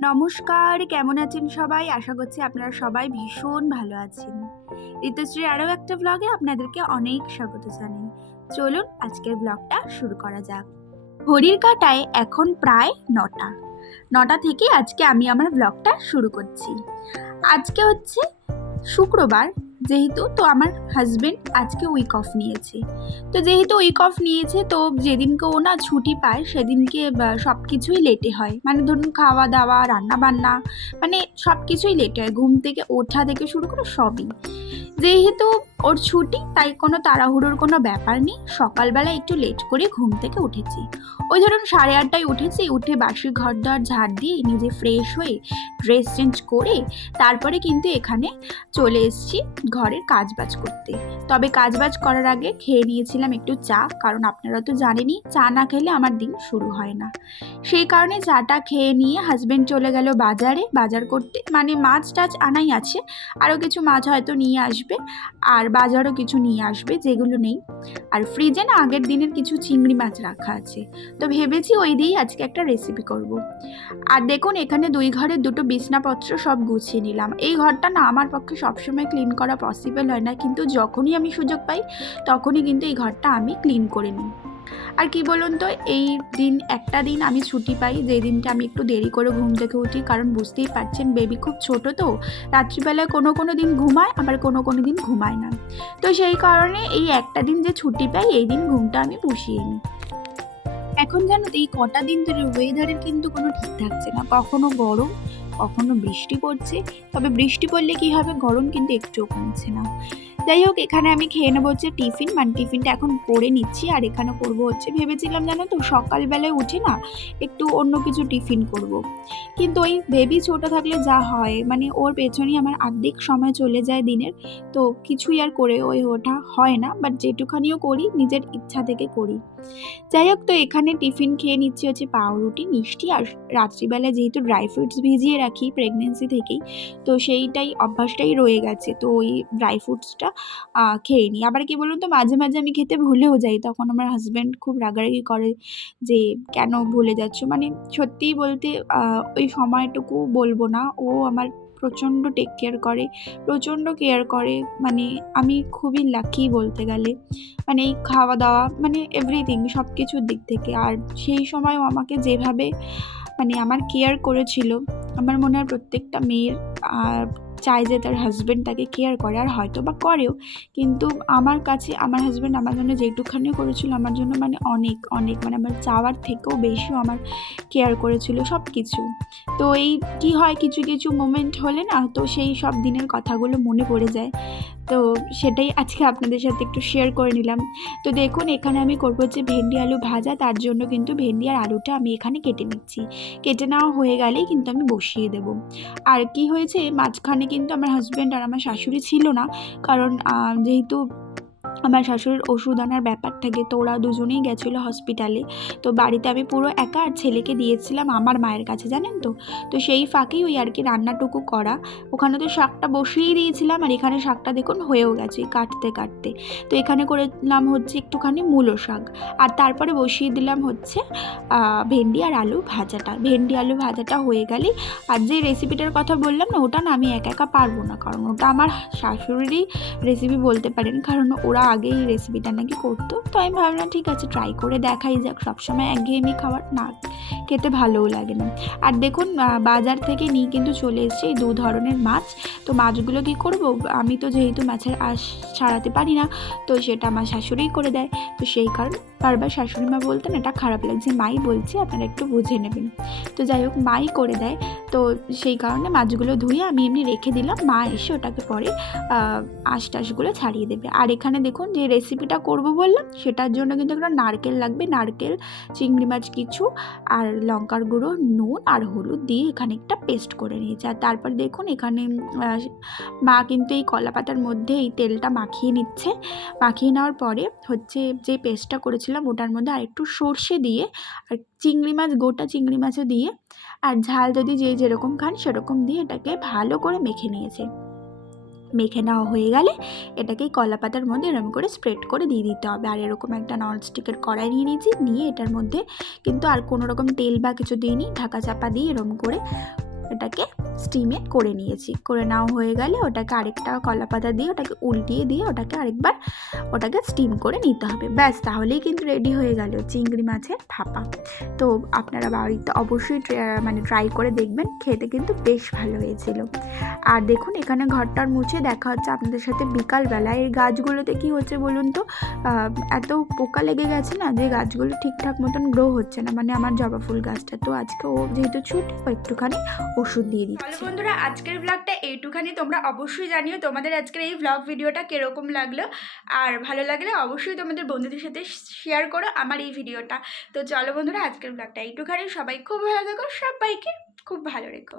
নমস্কার, কেমন আছেন সবাই? আশা করছি আপনারা সবাই ভীষণ ভালো আছেন। ঋতুশ্রী আরও একটা ব্লগে আপনাদেরকে অনেক স্বাগত জানাই। চলুন আজকের ব্লগটা শুরু করা যাক। ঘড়ির কাটায় এখন প্রায় নটা। নটা থেকে আজকে আমি আমার ব্লগটা শুরু করছি। আজকে হচ্ছে শুক্রবার। যেহেতু তো আমার হাজব্যান্ড আজকে উইক অফ নিয়েছে। তো যেহেতু উইক অফ নিয়েছে, তো যেদিনকে ও না ছুটি পায়, সেদিনকে সব কিছুই লেটে হয়। মানে ধরুন খাওয়া দাওয়া রান্না বান্না মানে সব কিছুই লেটে হয়। ঘুম থেকে ওঠা থেকে শুরু করে সবই। যেহেতু ওর ছুটি, তাই কোনো তাড়াহুড়োর কোনো ব্যাপার নেই। সকালবেলা একটু লেট করে ঘুম থেকে উঠেছি। ওই ধরুন সাড়ে আটটায় উঠেছি, উঠে বাসি ঘর দর ঝাড় দিয়ে নিজে ফ্রেশ হয়ে ড্রেস চেঞ্জ করে তারপরে কিন্তু এখানে চলে এসেছি ঘরের কাজবাজ করতে। তবে কাজবাজ করার আগে খেয়ে নিয়েছিলাম একটু চা, কারণ আপনারা তো জানেনই, চা না খেলে আমার দিন শুরু হয় না। সেই কারণে চাটা খেয়ে নিয়ে হাজব্যান্ড চলে গেল বাজারে। বাজার করতে মানে মাছ টাছ আনাই আছে। আরও কিছু মাছ হয়তো নিয়ে আসবে। আর বাজারও কিছু নিয়ে আসবে যেগুলো নেই। আর ফ্রিজে না আগের দিনের কিছু চিংড়ি মাছ রাখা আছে। তো ভেবেছি ওই দিয়েই আজকে একটা রেসিপি করব। আর দেখুন, এখানে দুই ঘরের দুটো বিছনাপত্র সব গুছিয়ে নিলাম। এই ঘরটা না আমার পক্ষে সবসময় ক্লিন করা পসিবল হয় না। কিন্তু যখনই আমি সুযোগ পাই, তখনই কিন্তু এই ঘরটা আমি ক্লিন করে নিই। আর কি বলুন তো, এই দিন, একটা দিন আমি ছুটি পাই যে দিনটা আমি একটু দেরি করে ঘুম থেকে উঠি, কারণ বুঝতেই পারছেন বেবি খুব ছোট তো, রাত্রিবেলায় কোনো কোনো দিন ঘুমায়, আবার কোনো কোনো দিন ঘুমায় না। তো সেই কারণে এই একটা দিন যে ছুটি পাই, এই দিন ঘুমটা আমি পুষিয়ে নিই। এখন জানো এই কটা দিন ধরে ওয়েদারের কিন্তু কোনো ঠিক থাকছে না। কখনো গরম কখনো বৃষ্টি পড়ছে, তবে বৃষ্টি পড়লে কি হবে? গরম কিন্তু একটুও কমছে না। যাই হোক, এখানে আমি খেয়ে নেব হচ্ছে টিফিন। মানে টিফিনটা এখন করে নিচ্ছি, আর এখানে করব হচ্ছে ভেবেছিলাম জানো তো, সকালবেলায় উঠে না একটু অন্য কিছু টিফিন করব। কিন্তু ওই বেবি ছোটো থাকলে যা হয় মানে ওর পেছনেই আমার আর্ধেক সময় চলে যায় দিনের, তো কিছুই আর করে ওই ওটা হয় না। বাট যেটুখানিও করি, নিজের ইচ্ছা থেকে করি। যাই হোক তো এখানে টিফিন খেয়ে নিচ্ছি হচ্ছে পাউরুটি, মিষ্টি আর রাত্রিবেলা যেহেতু ড্রাই ফ্রুটস ভিজিয়ে রাখি প্রেগনেন্সি থেকেই, তো সেইটাই অভ্যাসটাই রয়ে গেছে। তো ওই ড্রাই ফ্রুটসটা খেয়ে নিই। আবার কি বলুন তো, মাঝে মাঝে আমি খেতে ভুলেও যাই। তখন আমার হাজব্যান্ড খুব রাগারাগি করে যে, কেন ভুলে যাচ্ছ? মানে সত্যিই বলতে ওই সময়টুকু বলব না। ও আমার প্রচণ্ড টেক কেয়ার করে, প্রচণ্ড কেয়ার করে মানে আমি খুবই লাকি বলতে গেলে। মানে এই খাওয়া দাওয়া মানে এভরিথিং সব কিছুর দিক থেকে। আর সেই সময়ও আমাকে যেভাবে মানে আমার কেয়ার করেছিল, আমার মনে হয় প্রত্যেকটা মেয়ের চায় যে তার হাজব্যান্ড তাকে কেয়ার করে আর হয়তো বা করেও। কিন্তু আমার কাছে, আমার হাজব্যান্ড আমার জন্য যেটুকখানি করেছিল আমার জন্য মানে অনেক অনেক। মানে আমার চাওয়ার থেকেও বেশিও আমার কেয়ার করেছিল সব কিছু তো এই কি হয়, কিছু কিছু মোমেন্ট হলে না, তো সেই সব দিনের কথাগুলো মনে পড়ে যায়। তো সেটাই আজকে আপনাদের সাথে একটু শেয়ার করে নিলাম। তো দেখুন, এখানে আমি করব যে ভেন্ডি আলু ভাজা, তার জন্য কিন্তু ভেন্ডি আর আলুটা আমি এখানে কেটে নিচ্ছি। কেটে নেওয়া হয়ে গেলেই কিন্তু আমি বসিয়ে দেব। আর কি হয়েছে, মাঝখানে কিন্তু আমার হাজব্যান্ড আর আমার শাশুড়ি ছিল না, কারণ যেহেতু আমার শাশুড়ির ওষুধ আনার ব্যাপার থাকে তো ওরা দুজনেই গেছিল হসপিটালে তো বাড়িতে আমি পুরো একা আর ছেলেকে দিয়েছিলাম আমার মায়ের কাছে, জানেন তো? তো সেই ফাঁকেই ওই আর কি রান্নাটুকু করা। ওখানে তো শাকটা বসিয়েই দিয়েছিলাম আর এখানে শাকটা দেখুন হয়েও গেছে কাটতে কাটতে। তো এখানে করেছিলাম হচ্ছে একটুখানি মূলো শাক। আর তারপরে বসিয়ে দিলাম হচ্ছে ভেন্ডি আর আলু ভাজাটা। ভেন্ডি, আলু ভাজাটা হয়ে গেলেই আর যে রেসিপিটার কথা বললাম না, ওটা না আমি একা একা পারব না। কারণ ওটা আমার শাশুড়িরই রেসিপি বলতে পারেন। কারণ ওরা আগে এই রেসিপিটা নাকি করতো। তো আমি ভাবলাম, ঠিক আছে ট্রাই করে দেখাই যাক। সবসময় একঘেয়েমি খাবার না খেতে ভালোও লাগে না। আর দেখুন বাজার থেকে নিয়ে কিন্তু চলে এসেছে এই দু ধরনের মাছ। তো মাছগুলো কী করব? আমি তো যেহেতু মাছের আশ ছাড়াতে পারি না, তো সেটা আমার শাশুড়িই করে দেয়। তো সেই কারণে বারবার শাশুড়ি মা বলতেন, এটা খারাপ লাগছে, মাই বলছে, আপনারা একটু বুঝে নেবেন। তো যাই হোক, মাই করে দেয়। তো সেই কারণে মাছগুলো ধুয়ে আমি এমনি রেখে দিলাম। মা এসে ওটাকে পরে আশ টাশগুলো ছাড়িয়ে দেবে। আর এখানে দেখুন যে রেসিপিটা করব বললাম, সেটার জন্য কিন্তু একটা নারকেল লাগবে। নারকেল, চিংড়ি মাছ কিছু, আর লঙ্কার গুঁড়ো, নুন আর হলুদ দিয়ে এখানে একটা পেস্ট করে নিয়েছে। আর তারপর দেখুন এখানে মা কিন্তু এই কলা পাতার মধ্যে এই তেলটা মাখিয়ে নিচ্ছে। মাখিয়ে নেওয়ার পরে হচ্ছে যে পেস্টটা করেছিলাম ওটার মধ্যে আরেকটু সর্ষে দিয়ে, আর চিংড়ি মাছ, গোটা চিংড়ি মাছও দিয়ে, আর ঝাল যদি যে যেরকম খান সেরকম দিয়ে এটাকে ভালো করে মেখে নিয়েছে। মেখে নেওয়া হয়ে গেলে এটাকে কলা পাতার মধ্যে এরকম করে স্প্রেড করে দিয়ে দিতে হবে। আর এরকম একটা ননস্টিকের কড়াই নিয়ে নিয়েছি, নিয়ে এটার মধ্যে কিন্তু আর কোনো রকম তেল বা কিছু দিইনি, ঢাকা চাপা দিয়ে এরকম করে এটাকে স্টিমে করে নিয়েছি। করে নেওয়া হয়ে গেলে ওটাকে আরেকটা কলা পাতা দিয়ে, ওটাকে উল্টিয়ে দিয়ে ওটাকে আরেকবার ওটাকে স্টিম করে নিতে হবে। ব্যাস, তাহলেই কিন্তু রেডি হয়ে গেল চিংড়ি মাছের ভাপা তো আপনারা বাড়িতে অবশ্যই মানে ট্রাই করে দেখবেন, খেতে কিন্তু বেশ ভালো হয়েছিল। আর দেখুন, এখানে ঘরটার মুছে দেখা হচ্ছে আপনাদের সাথে বিকালবেলা। এই গাছগুলোতে কি হচ্ছে বলুন তো এত পোকা লেগে গেছে না যে গাছগুলো ঠিকঠাক মতন গ্রো হচ্ছে না। মানে আমার জবা ফুল গাছটা। তো আজকে ও যেহেতু ছুটি একটুখানি ওষুধ দিয়ে দিচ্ছি। হ্যালো বন্ধুরা, আজকের ব্লগটা এইটুখানি। তোমরা অবশ্যই জানিও তোমাদের আজকের এই ব্লগ ভিডিওটা কীরকম লাগল। আর ভালো লাগলে অবশ্যই তোমাদের বন্ধুদের সাথে শেয়ার করো আমার এই ভিডিওটা। তো চলো বন্ধুরা, আজকের ব্লগটা এইটুখানি। সবাই খুব ভালো থাকো, সবাইকে খুব ভালো রেখো।